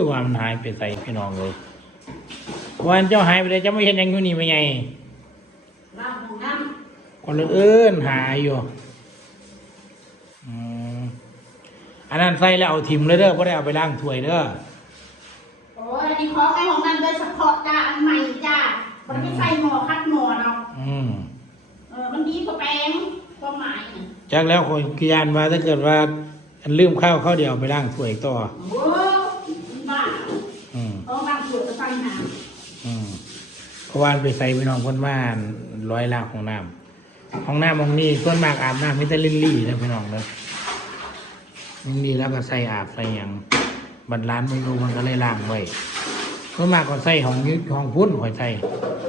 ยว่ามันหายไปใส่พี่น้องเลยวันเจ้าหายไปเลยเจ้าไม่เห็นหยังอยู่นี่ไปไงน้ำของน้คนเอื้นหายอยู่อืมอันนั้นใส่แล้วเอาทิมเลยเด้อไม่ได้เอาไปล้างถ้วยเด้อำโอ้ยอันนี้ขอแค่ของน้ำโดยเฉพาะจ้าอันใหม่จ้ามันไม่ใส่หม้อคัดหม้อเนาะอืมเออมันดีกว่าแป้งความหมายน่ะจากแล้วคนกิยานมาถ้าเกิดว่าอันลืมข้าวข้าวเดียวไปล้างถ้วยต่อโอ้ยบ้า อืม เพราะบางส่วนจะใส่น้ อืม เพราะว่าไปใส่พี่น้องคนบ้านร้อยลางของน้ำห้องน้ำห้องนี้ส่วนมากอาบน้ำไมแต่ได้ลินลี่นะพี่น้องเลยลินลี่แล้วก็ใส่อาบใส่หยังบัดร้านไม่รู้มันก็เลยล้างไว้ส่วนมากก็ใส่ห้องยึดห้องพุ่นข่อยใส่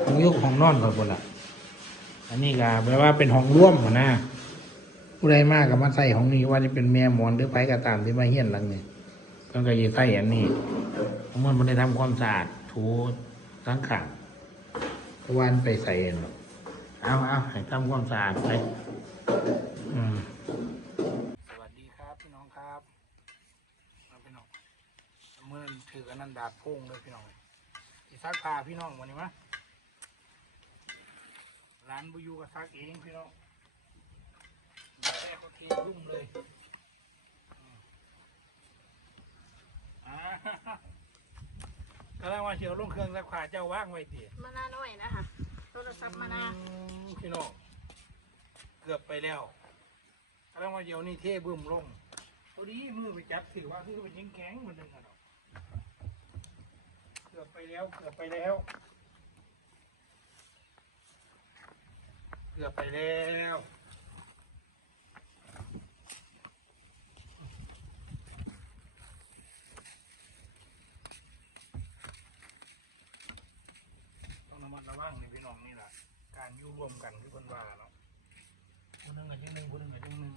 ห้องยุกห้องนอนข่อยพุ่นละอันนี้ก็แปลว่าเป็นห้องร่วมหัวหน้าผู้ใดมากก็มาใส่ห้องนี้ว่าจะเป็นแม่หมอนหรือไผก็ตามที่มาเฮียนหลังนี้ก็ก็จะใส่อันนี้เพราะมันไม่ได้ทำความสะอาดถูสังขารเพราะ วามันไปใส่เองหรอกเอาเอาให้ทำความสะอาดไปอืมสวัสดีครับพี่น้องครับเอาพี่น้องเมื่อถือกันนันดาบพุ่งเลยพี่น้องที่ซักผ้าพี่น้องวันนี้มะร้านบุยูก็ซักเองพี่น้องแค่เขาเทรุ่มเลยอืมอ่า กำลังว่าเชียวลงเครื่องซักผ้าเจ้าว่างไว้ตีำมานาหน่อยนะคะโทรศัพท์มานาพี่น้องเกือบไปแล้วกำลังว่าเดี๋ยวนี่เท่บึ้มลงเอาดีมือไปจับถือว่าคือเป็นยิงแข็งๆเหมือนเดิมกันหรอกเกือบไปแล้วเกือบไปแล้ว เกือบไปแล้วต้องระมัดระวังในพี่น้องนี่แหละ การอยู่ร่วมกันคือคนว่าเนาะคนหนึ่งกับยังหนึ่งคนหนึ่งกับยังหนึ่ง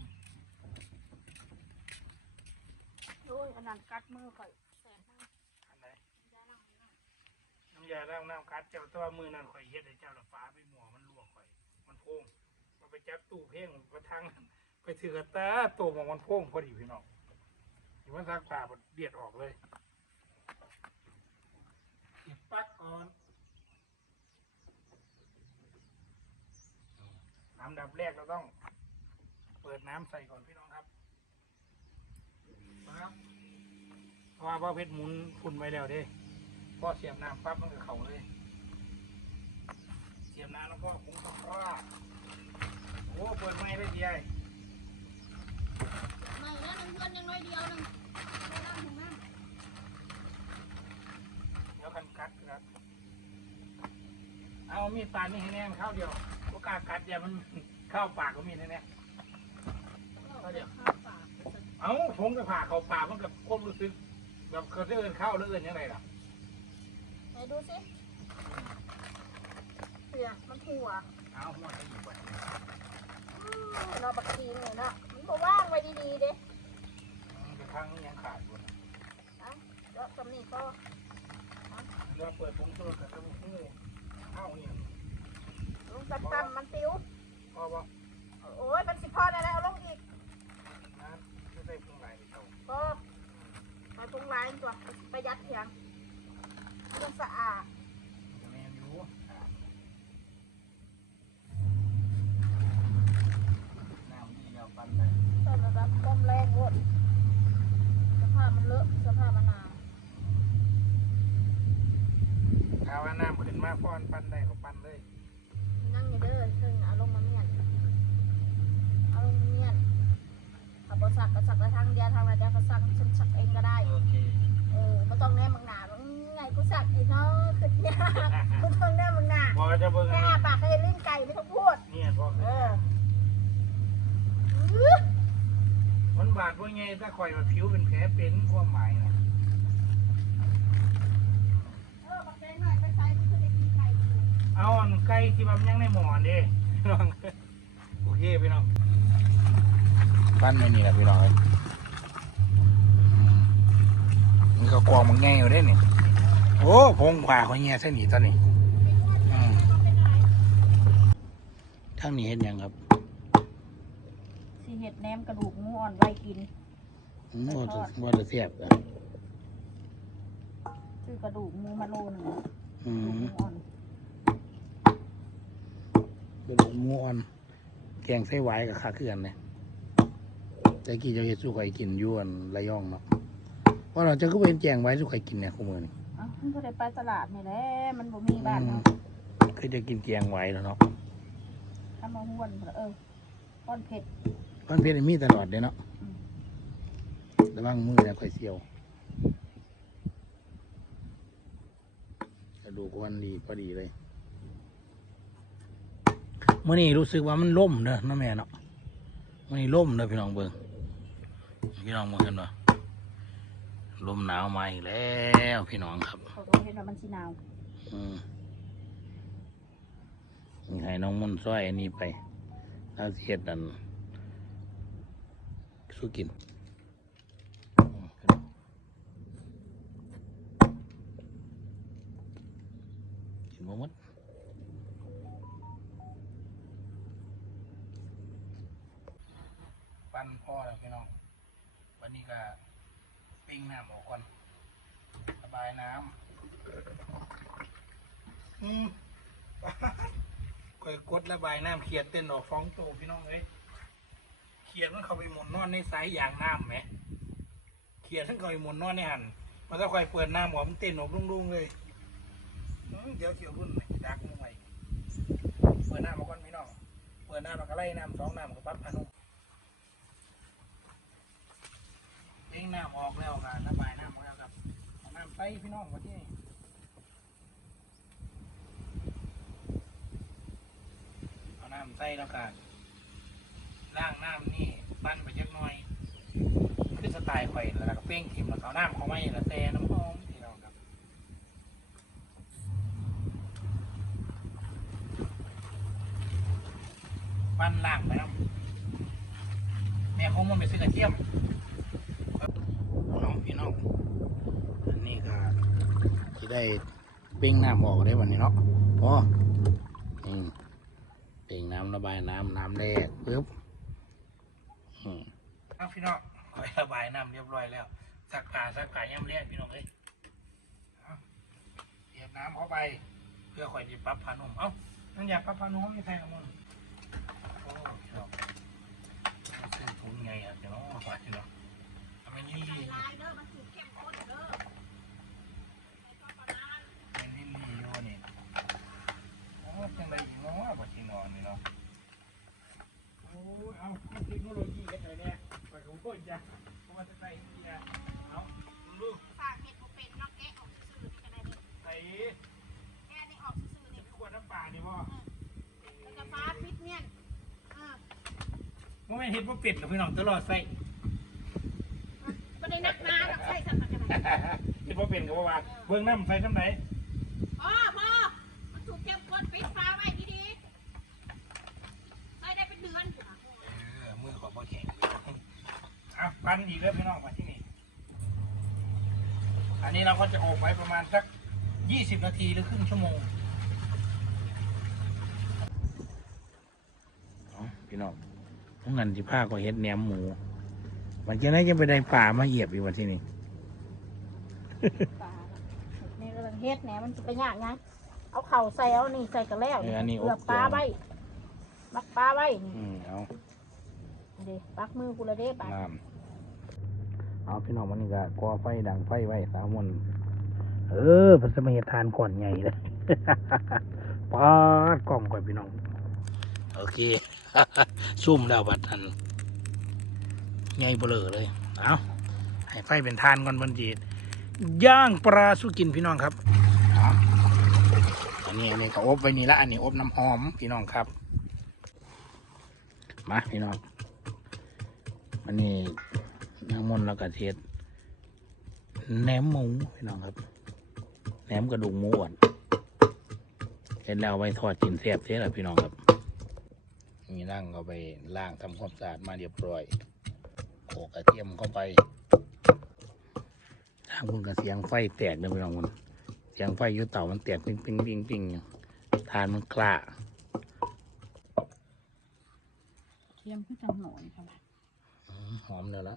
โอ้ยอันนั้นกัดมือข่อยแสบมากอันไหนน้ำยาล้างน้ำกัดเจ้าแตัวามือนั่นข่อยเฮ็ดให้เจ้าละฟ้าไปหมัวมันลวกข่อย มันโพงมันไปจับตู้เพ่งไปทางนั้นไปถือกระตาตัวของมันโพงพอดีพี่น้องอยู่มันซักผ้ามันเดียดออกเลยเก็บปลั๊กก่อน น้ำดับแรกเราต้อง เปิดน้ำใส่ก่อนพี่น้องครับนะครับเพราะว่าพ่อเพชรหมุนฝุ่นไว้แล้วเด้พอเสียบน้ำปั๊บมันก็เข่าเลย เสียบน้ำแล้วก็คงต้องรอโอ้เปิดไม้ได้ดีไอ้ไม่นะน้ำเพื่อนยังน้อยเดียวนึงไม่น้ำของน้เดี๋ยวกันกัดครับ เอามีดปาดนี่ให้แน่นเข้าเดียว ก็กล้ากัดอย่ามันเข้าปากก็มีดแน่ำเอาเดี๋ยวข้าวปากๆเอาผงกับผ่าเข้าปากมันกับความรู้สึกแบบเคยเดินเข้าหรือเอื่นยังไงล่ะไหนดูสิเสียมันถั่วเอาหัวให้อยู่ไว้อืมเราบักทีนี่เนาะมันบอกว่างไว้ดีๆเด้มันเป็นทางนี้ยังขาดอยู่นะแล้วสำนีก็เราเปิดผงชูรสกับกระมุกมือเข้าเนี่ยลง ตัดต่ำมันติ้ว พอป่ะโอ้ยมันสิพอได้แล้วเอาลงอีกนะไม่ใช่ผงไหลเขาก็ไปปรุงร้านตัวประหยัดเพียงมันสะอาด จะแมนอยู่น้ำนี่เดียวปันเลยแต่ระดับต้มแรงหมดสภาพมันเลอะสภาพมันหนาถ้าว่าน้ำขึ้นมาป้อนปันได้ก็ปันเลย นั่งอยู่เด้อซึ่งเอาลงมาเมียนเอาลงมาเมียนขับรถ สักก็สักไปทางเดียวทางไหนเดียวก็สักฉันสักเองก็ได้โอเคเออไม่ต้องแน่มึงหนาว่าอืมไงกูสักอีกเนาะขึ้นยากไม่ต้องแน่มึงหนาพอจะเบิ่งแค่อันอานี้ปากให้ลิ้นไก่ไม่ต้องพูดเนี่ยพอเอออื้อมันบาดว่าไงถ้าข่อยว่าผิวเป็นแผลเป็นความหมายนะเออบักแดงหน่อยไปใส่มันคือได้กินไก่อยู่เอาอันไก่ที่มันยังในหมอนเด้พี่น้องโอเคพี่น้อง ปั้นไม่นี่แหละพี่น้องเอ้ยอืมมันก็กวางมันไงอยู่ได้นี่โอ้พงขวาเขาเงี้ยเส้นหนีตอนนี้อืมทั้งนี้เห็นยังครับสีเห็ดแหนมกระดูกหมูอ่อนไว้กินอืมว่าจะว่าจะเสียบอะซื้อกระดูกหมูมาโลหนึงอืกระดูกหมมูอ่อนกระดูกหมูอ่อนแกงไส้หวายกับข้าเกลือนเนี่ย แต่กี้เจะเฮ็ดสู้ไข่กินอยวนระยองเนาะว่าเราจะก็เป็นแจงไว้สู้ไข่กินเนี่ยคู่มือนี่เอ้ามันก็ได้ไปตลาดนี่แหละมันบ่มีบ้านเนาะเคยจะกินแกงไว้แล้วเนาะถ้ามาห้วนเออก้อนเผ็ดมันเพชรมีตลอดเลยเนาะอืมระวังมือแล้วค่อยเสียวกระดูกวันดีพอดีเลยเมื่อนี้รู้สึกว่ามันล่มเนอะน้าแม่เนาะมื่อนี้ล่มเนอะพี่น้องเบิ่ง พี่น้องมองเห็นปะลมหนาวมาอีกแล้วพี่น้องครับเขาก็เห็นว่ามันสิหนาวอืมนี่ให้น้องมุ่นซ้อยอันนี้ไปแล้วสิเฮ็ดอันสู้กินอืมกินบ่หมดปั้นพ่อแล้วพี่น้อง วันนี้ก็ปิ้งน้ำออกก่อนระบายน้ำ อืมคอยกดระบายน้ำเขียดเต้นออกฟ้องโตพี่น้องเอ้ยเขียดมันเข้าไปหมุนนอนในสายยางน้ำไหมเขียดทั้งเข้าไปหมุนนอนในหันมันก็คอยเปิดน้ำออกมันเต้นออกรุ่งๆเลยเดี๋ยวเขียวรุ่นหน่อยดักมึงไปเปิดน้ำมาก่อนพี่น้องเปิดน้ำมันก็ไล่น้ำสองน้ำมันก็ปั๊บพานุเด้งน้ำออกแล้วกันระบายน้ำออกแล้วครับน้ำใส่พี่น้องวันนี้ เอาน้ำใส่แล้วกันล่างน้ำนี่ปั้นไปจักหน่อยคือสไตล์ข่อยแล้วก็เป้งถิ่มแล้วเอาน้ำเขาไม่ละแต่น้ำหอมพี่น้องครับปั้นล่างไปน้ำแม่คงมันไปซื้อกระเทียมน้องพี่น้องอันนี้ก็จะได้เป้งน้ำออกได้วันนี้เนาะพออืมเป่งน้ำ ระบายน้ำน้ำแรกปึ๊บครับพี่น้องคอยระบายน้ำเรียบร้อยแล้วสักผ่าสักผ่าย่ำเลี้ยพี่น้องเลยเอาเตรียบน้ำเข้าไป เพื่อคอยจะปรับผานุ่มเอ้านั่นอยากปรับผานุ่มไม่ใช่ขอมึงโอ้พี่น้องซื้อถุงไงครับน้องเอาไปพี่น้องเอาไปนี่ลี่ ลายเด้อมันสูตรเข้มข้นเด้อ เป็นลิลลี่อยู่นี่โอ้จังไรอยู่เนาะบ่ชินอนนี่เนาะโอ้ยเอาเทคโนโลยีกันเลยเนี่ยไปกับพวกจ้ะเพราะว่าจะใส่นี่นะเอาลูก ฝากเห็ดบ่เป็นเนาะแกะออกซื่อๆนี่ก็ได้เด้อ ใส่ แกะนี่ออกซื่อๆนี่ ขวดน้ำปลานี่บ่ แล้วก็ฟ้าปิดเนี่ยเออ ว่าไม่นเห็ดว่าเป็ดหรอกพี่น้องตลอดใส่บ่ได้นักหนาดอกใส่สัมผัสกันได้เห็ดว่าเป็นกับว่าเบื้องน้ำใส่น้ำไหนพ่อพ่อมันสูตรเข้มข้นปิดฟ้าไว้ดีๆใส่ได้เป็นเดือนอยู่นะเออมือขอบ่แข็งอะปั้นอีกแล้วพี่น้องมาที่นี่อันนี้เราก็จะอบไว้ประมาณสักยี่สิบนาทีหรือครึ่งชั่วโมงเอาพี่น้อง พวกเงินที่ผ้าก็เฮ็ดแหนมหมูมันจะได้จะไปได้ป่ามาเหยียบอีกวันที่นี่ปลาในเรื่องเฮ็ดแหนมันจะไปยากไงเอาเข่าใส่เอานี่ใส่กันแล้วเอออันนี้อบเลือกปลาไว้มักปลาไว้นี่อืมเอาเด้ปักมือกูละเด้ปลาน้ำเอาพี่น้องวันนี้ก็ก่อไฟดังไฟไว้สามวันเออเพัสมัยทานก่อนไงเลยปาดกล้องก่อนพี่น้องโอ เค ซุ่มแล้วบัดทันไงเบลอเลย เอาให้ไฟเป็นทานก่อนบนจีดย่างปลาสุกินพี่น้องครับอันนี้อันนี้ก็อบไว้นี่ละอันนี้อบน้ำหอมพี่น้องครับ มาพี่น้องอันนี้น้ำมันแล้วก็เทศแหนมหมูพี่น้องครับแหนมกระดูกหมูอ่อนเสร็จแล้วเอาไปทอดกินแซ่บเสียแล้วพี่น้องครับ นี่นั่งเอาไปล้างทำความสะอาดมาเรียบร้อยโขลกกระเทียมเข้าไปทางคุณกับเสียงไฟแตกเลยพี่น้องมันเสียงไฟอยุเต่ามันแตกปิ้งปิ้งปิ้งปิ้งอยู่ทานมันกล้าเทียมขึ้นจังหน่อยค่ะอืมหอมแล้วละ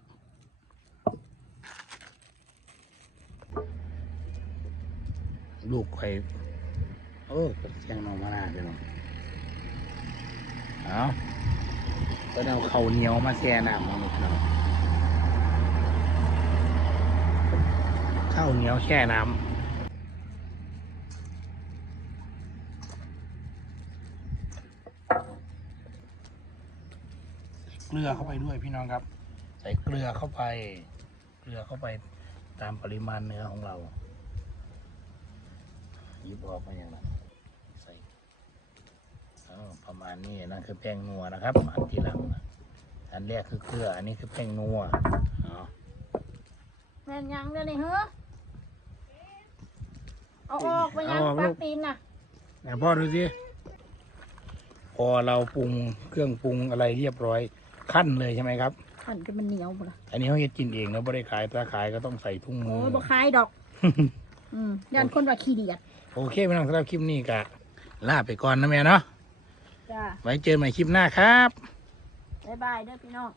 ลูกไข่โอ้เสียงน้องมาหน้าพี่น้อง เอาก็เอาเขาเหนียวมาแช่น้ำมันพี่น้องข้าวเหนียวแช่น้ำเกลือเข้าไปด้วยพี่น้องครับ ใส่เกลือเข้าไป เกลือเข้าไปตามปริมาณเนื้อของเรายิบออกมาอย่างนั้น ประมาณนี้นั่นคือแป้งนัวนะครับ อันที่หลังนะอันแรกคือเกลือ อันนี้คือแป้งนัวเอาแม่นยังเดี๋ยวนี้เฮ้อเอาออกไปยังปักตีนน่ะไหนพ่อดูสิพอเราปรุงเครื่องปรุงอะไรเรียบร้อยขั้นเลยใช่ไหมครับ ขันจะมันเหนียวหมดละอันนี้เขาจะกินเองนะไม่ได้ขายถ้าขายก็ต้องใส่ถุงมืโอ้อ ยบ่คายดอก อืมยันคนว่าขี้เดียด โอเคพี่น้องสำหรับคลิปนี้ก็ลาไปก่อนนะแม่เนาะ จ้าไว้เจอใหม่คลิปหน้าครับ บ๊ายบายเด้อพี่น้อง